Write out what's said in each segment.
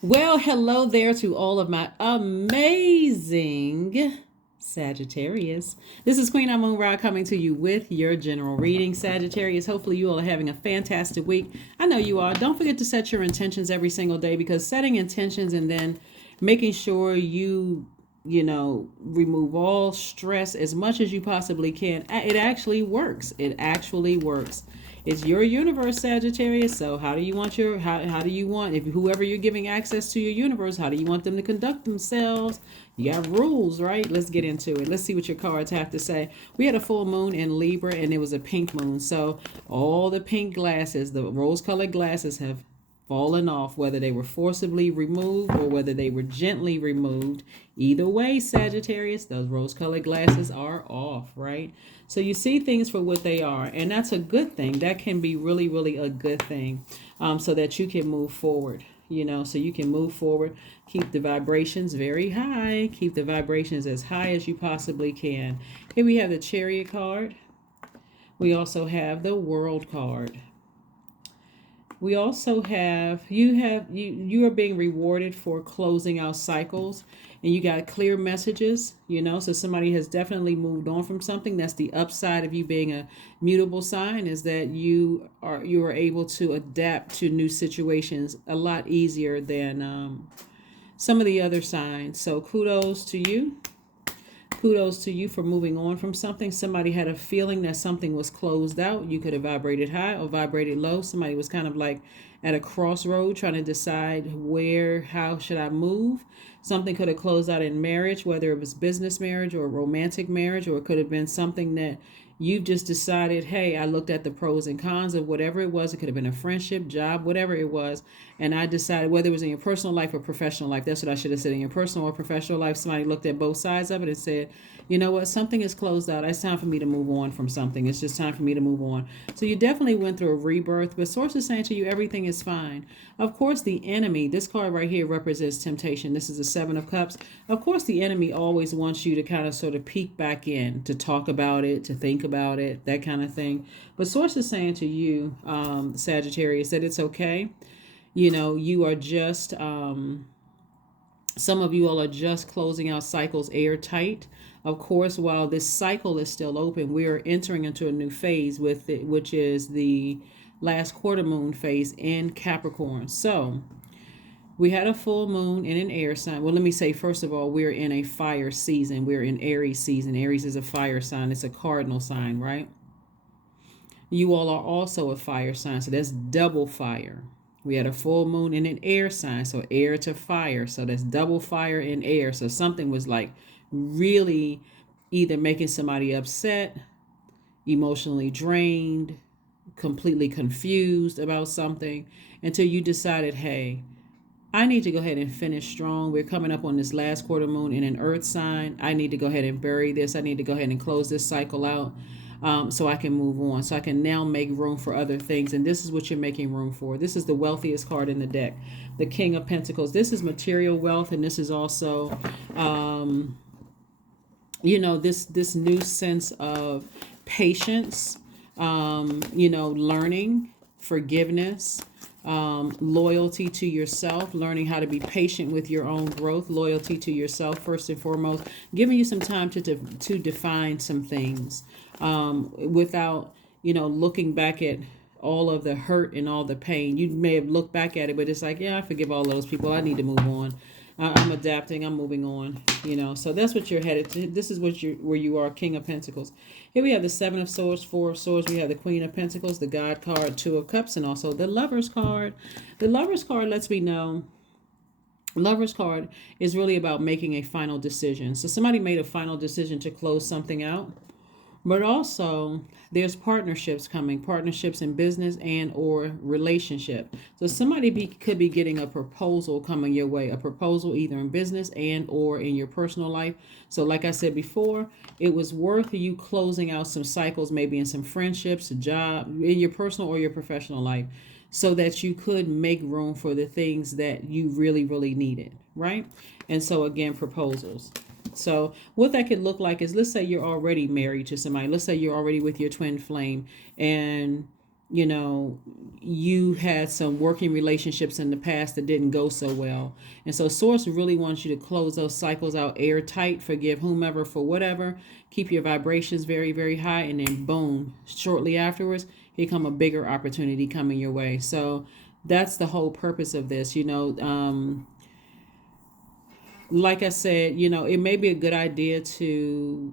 Well, hello there to all of my amazing Sagittarius. This is Queen Moon Rod coming to you with your general reading, Sagittarius. Hopefully, you all are having a fantastic week. I know you are. Don't forget to set your intentions every single day, because setting intentions and then making sure you remove all stress as much as you possibly can, it actually works. It actually works. It's your universe, Sagittarius. So how do you want how do you want, if whoever you're giving access to your universe, how do you want them to conduct themselves? You got rules, right? Let's get into it. Let's see what your cards have to say. We had a full moon in Libra, and it was a pink moon. So all the pink glasses, the rose colored glasses, have fallen off, whether they were forcibly removed or whether they were gently removed. Either way, Sagittarius, those rose colored glasses are off, right? So you see things for what they are, and that's a good thing. That can be really, really a good thing, so that you can move forward. So you can move forward, keep the vibrations very high, keep the vibrations as high as you possibly can. Here we have the Chariot card. We also have the World card. We also you are being rewarded for closing out cycles, and you got clear messages, so somebody has definitely moved on from something. That's the upside of you being a mutable sign, is that you are able to adapt to new situations a lot easier than some of the other signs. So kudos to you. Kudos to you for moving on from something. Somebody had a feeling that something was closed out. You could have vibrated high or vibrated low. Somebody was kind of like at a crossroad trying to decide how should I move. Something could have closed out in marriage, whether it was business marriage or romantic marriage, or it could have been something that you've just decided, hey, I looked at the pros and cons of whatever it was. It could have been a friendship, job, whatever it was. And I decided, whether it was in your personal life or professional life, that's what I should have said, in your personal or professional life, somebody looked at both sides of it and said, you know what, something is closed out. It's time for me to move on from something. It's just time for me to move on. So you definitely went through a rebirth, but Source is saying to you, everything is fine. Of course, the enemy, this card right here represents temptation. This is the Seven of Cups. Of course, the enemy always wants you to kind of sort of peek back in, to talk about it, to think about it, that kind of thing. But Source is saying to you, Sagittarius, that it's okay. You are just, some of you all are just closing out cycles airtight. Of course, while this cycle is still open, we are entering into a new phase with it, which is the last quarter moon phase in Capricorn. So we had a full moon in an air sign. Well, let me say, first of all, we're in a fire season. We're in Aries season. Aries is a fire sign. It's a cardinal sign, right? You all are also a fire sign, so that's double fire. We had a full moon in an air sign, so air to fire. So that's double fire in air. So something was like really either making somebody upset, emotionally drained, completely confused about something, until you decided, hey, I need to go ahead and finish strong. We're coming up on this last quarter moon in an earth sign. I need to go ahead and bury this. I need to go ahead and close this cycle out, so I can move on. So I can now make room for other things. And this is what you're making room for. This is the wealthiest card in the deck, the King of Pentacles. This is material wealth, and this is also, this new sense of patience, learning, forgiveness, loyalty to yourself, learning how to be patient with your own growth, loyalty to yourself first and foremost, giving you some time to define some things, without looking back at all of the hurt and all the pain. You may have looked back at it, but it's like, yeah, I forgive all those people. I need to move on. I'm adapting. I'm moving on. So that's what you're headed to. This is where you are, King of Pentacles. Here we have the Seven of Swords, Four of Swords. We have the Queen of Pentacles, the God card, Two of Cups, and also the Lovers card. The Lovers card lets me know. Lovers card is really about making a final decision. So somebody made a final decision to close something out. But also, there's partnerships coming, partnerships in business and or relationship. So somebody could be getting a proposal coming your way, a proposal either in business and or in your personal life. So like I said before, it was worth you closing out some cycles, maybe in some friendships, a job, in your personal or your professional life, so that you could make room for the things that you really, really needed, right? And so again, proposals. So what that could look like is, let's say you're already married to somebody. Let's say you're already with your twin flame, and you know, you had some working relationships in the past that didn't go so well. And so Source really wants you to close those cycles out airtight, forgive whomever for whatever, keep your vibrations very, very high, and then boom, shortly afterwards, here come a bigger opportunity coming your way. So that's the whole purpose of this, like I said, it may be a good idea to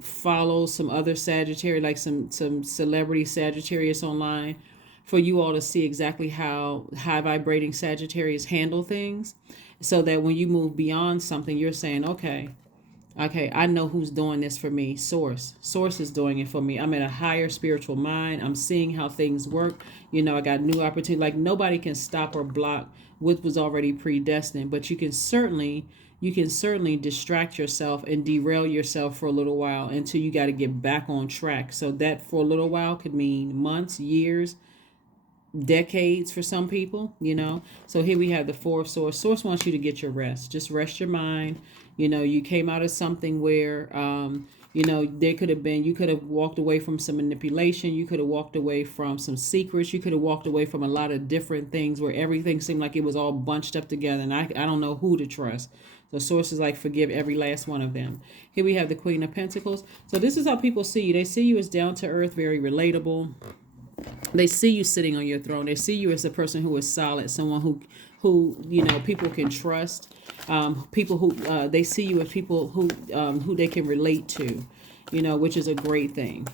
follow some other Sagittarius, like some celebrity Sagittarius online, for you all to see exactly how high vibrating Sagittarius handle things, so that when you move beyond something, you're saying, okay, I know who's doing this for me. Source is doing it for me. I'm in a higher spiritual mind. I'm seeing how things work. I got new opportunity. Like, nobody can stop or block what was already predestined, but you can certainly distract yourself and derail yourself for a little while until you got to get back on track. So that for a little while could mean months, years, decades for some people. So here we have the Four of Swords. Source wants you to get your rest. Just rest your mind. You came out of something where there could have been, you could have walked away from some manipulation, you could have walked away from some secrets, you could have walked away from a lot of different things where everything seemed like it was all bunched up together, and I don't know who to trust. So Source is like, forgive every last one of them. Here we have the Queen of Pentacles. So this is how people see you. They see you as down to earth, very relatable. They see you sitting on your throne. They see you as a person who is solid, someone who people can trust. People who they see you as people who they can relate to, which is a great thing.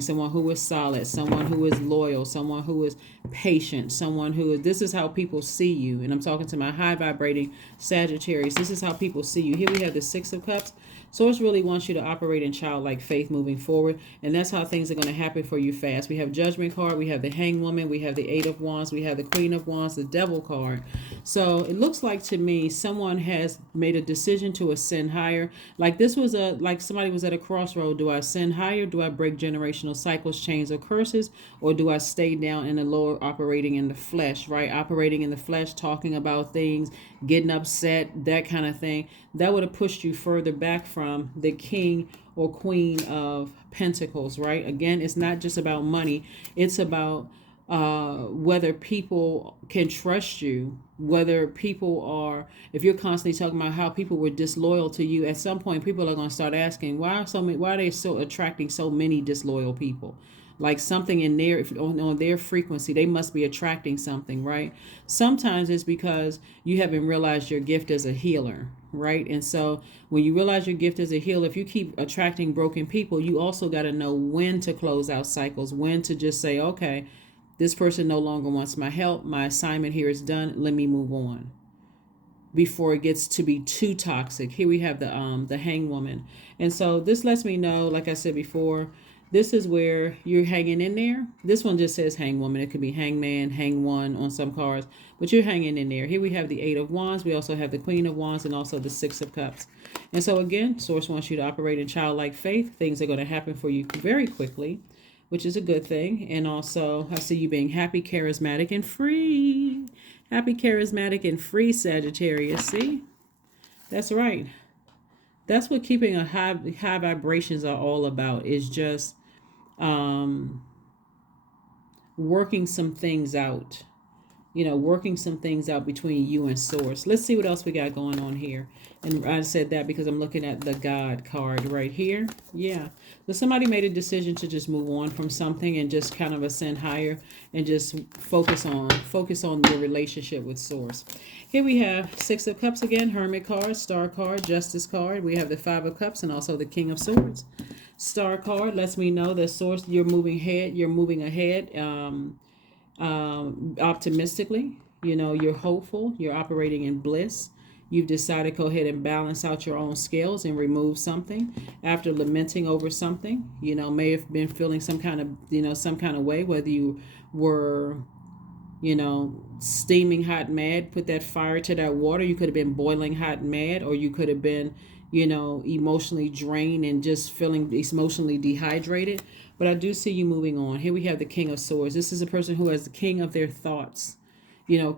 Someone who is solid, someone who is loyal, someone who is patient, someone who is. This is how people see you. And I'm talking to my high vibrating Sagittarius. This is how people see you. Here we have the Six of Cups. Source really wants you to operate in childlike faith moving forward, and that's how things are going to happen for you fast. We have Judgment card, we have the Hanged Woman, we have the Eight of Wands, we have the Queen of Wands, the Devil card. So it looks like to me someone has made a decision to ascend higher. Like this was like somebody was at a crossroad. Do I ascend higher? Do I break generational cycles, chains, or curses? Or do I stay down in the lower, operating in the flesh, right? Operating in the flesh, talking about things, getting upset, that kind of thing. That would have pushed you further back from the King or Queen of Pentacles, right? Again, it's not just about money. It's about whether people can trust you, whether people are, if you're constantly talking about how people were disloyal to you, at some point people are going to start asking, why are they so attracting so many disloyal people? Like something in their, on their frequency, they must be attracting something, right? Sometimes it's because you haven't realized your gift as a healer, right? And so when you realize your gift as a healer, if you keep attracting broken people, you also got to know when to close out cycles, when to just say, okay, this person no longer wants my help. My assignment here is done. Let me move on before it gets to be too toxic. Here we have the Hanged Woman. And so this lets me know, like I said before, this is where you're hanging in there. This one just says Hanged Woman. It could be Hangman, Hang One on some cards, but you're hanging in there. Here we have the Eight of Wands. We also have the Queen of Wands and also the Six of Cups. And so again, Source wants you to operate in childlike faith. Things are going to happen for you very quickly, which is a good thing. And also, I see you being happy, charismatic, and free. Happy, charismatic, and free, Sagittarius. See? That's right. That's what keeping a high vibrations are all about, is just working some things out. Working some things out between you and Source. Let's see what else we got going on here. And I said that because I'm looking at the God card right here. Yeah. So somebody made a decision to just move on from something and just kind of ascend higher and just focus on your relationship with Source. Here we have Six of Cups again, Hermit card, Star card, Justice card. We have the Five of Cups and also the King of Swords. Star card lets me know that Source, you're moving ahead. Optimistically, you're hopeful, you're operating in bliss. You've decided to go ahead and balance out your own scales and remove something after lamenting over something. May have been feeling some kind of way, whether you were, steaming hot mad, put that fire to that water. You could have been boiling hot mad, or you could have been, emotionally drained and just feeling emotionally dehydrated. But I do see you moving on. Here we have the King of Swords. This is a person who has the king of their thoughts.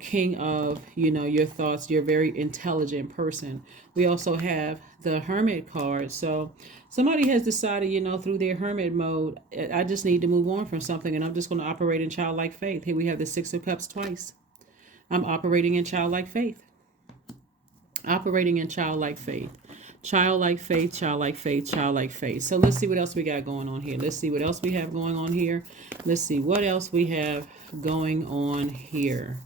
king of, your thoughts. You're a very intelligent person. We also have the Hermit card. So somebody has decided, through their hermit mode, I just need to move on from something, and I'm just going to operate in childlike faith. Here we have the Six of Cups twice. I'm operating in childlike faith. Operating in childlike faith. Childlike faith, childlike faith, childlike faith. So let's see what else we got going on here. Let's see what else we have going on here. Let's see what else we have going on here.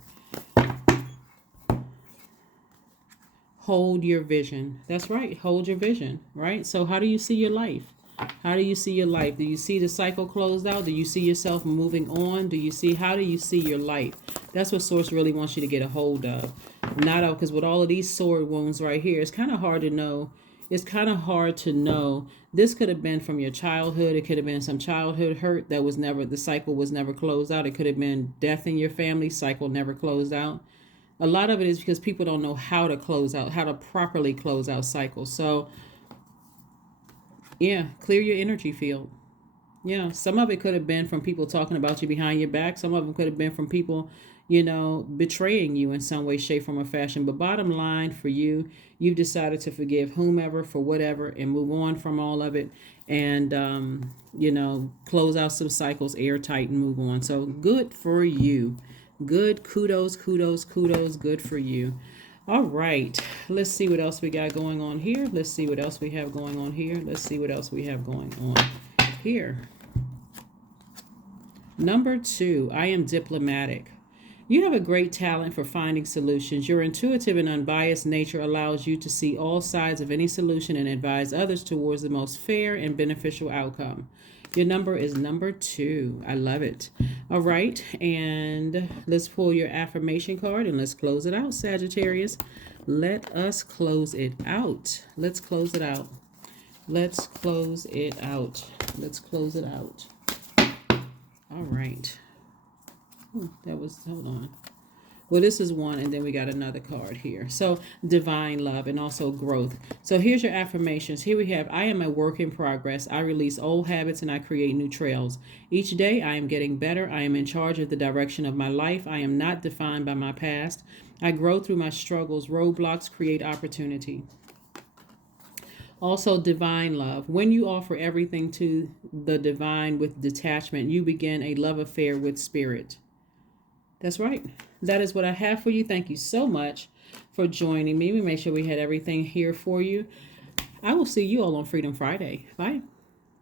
Hold your vision. That's right. Hold your vision, right? So how do you see your life? How do you see your life? Do you see the cycle closed out? Do you see yourself moving on? How do you see your life? That's what Source really wants you to get a hold of. Not because with all of these sword wounds right here, it's kind of hard to know. It's kind of hard to know. This could have been from your childhood. It could have been some childhood hurt that was never, the cycle was never closed out. It could have been death in your family, cycle never closed out. A lot of it is because people don't know how to close out, how to properly close out cycles. So, yeah, clear your energy field. Yeah, some of it could have been from people talking about you behind your back. Some of them could have been from people, betraying you in some way, shape, form, or fashion. But bottom line for you, you've decided to forgive whomever for whatever and move on from all of it, and, close out some cycles airtight and move on. So good for you. Good. Kudos, kudos, kudos. Good for you. All right. Let's see what else we got going on here. Let's see what else we have going on here. Let's see what else we have going on here. Number 2, I am diplomatic. You have a great talent for finding solutions. Your intuitive and unbiased nature allows you to see all sides of any solution and advise others towards the most fair and beneficial outcome. Your number is number 2. I love it. All right. And let's pull your affirmation card and let's close it out, Sagittarius. Let us close it out. Let's close it out. Let's close it out. Let's close it out. All right. Hold on. Well, this is one, and then we got another card here. So, divine love and also growth. So, here's your affirmations. Here we have, I am a work in progress. I release old habits and I create new trails. Each day, I am getting better. I am in charge of the direction of my life. I am not defined by my past. I grow through my struggles. Roadblocks create opportunity. Also, divine love. When you offer everything to the divine with detachment, you begin a love affair with spirit. That's right. That is what I have for you. Thank you so much for joining me. We made sure we had everything here for you. I will see you all on Freedom Friday. Bye.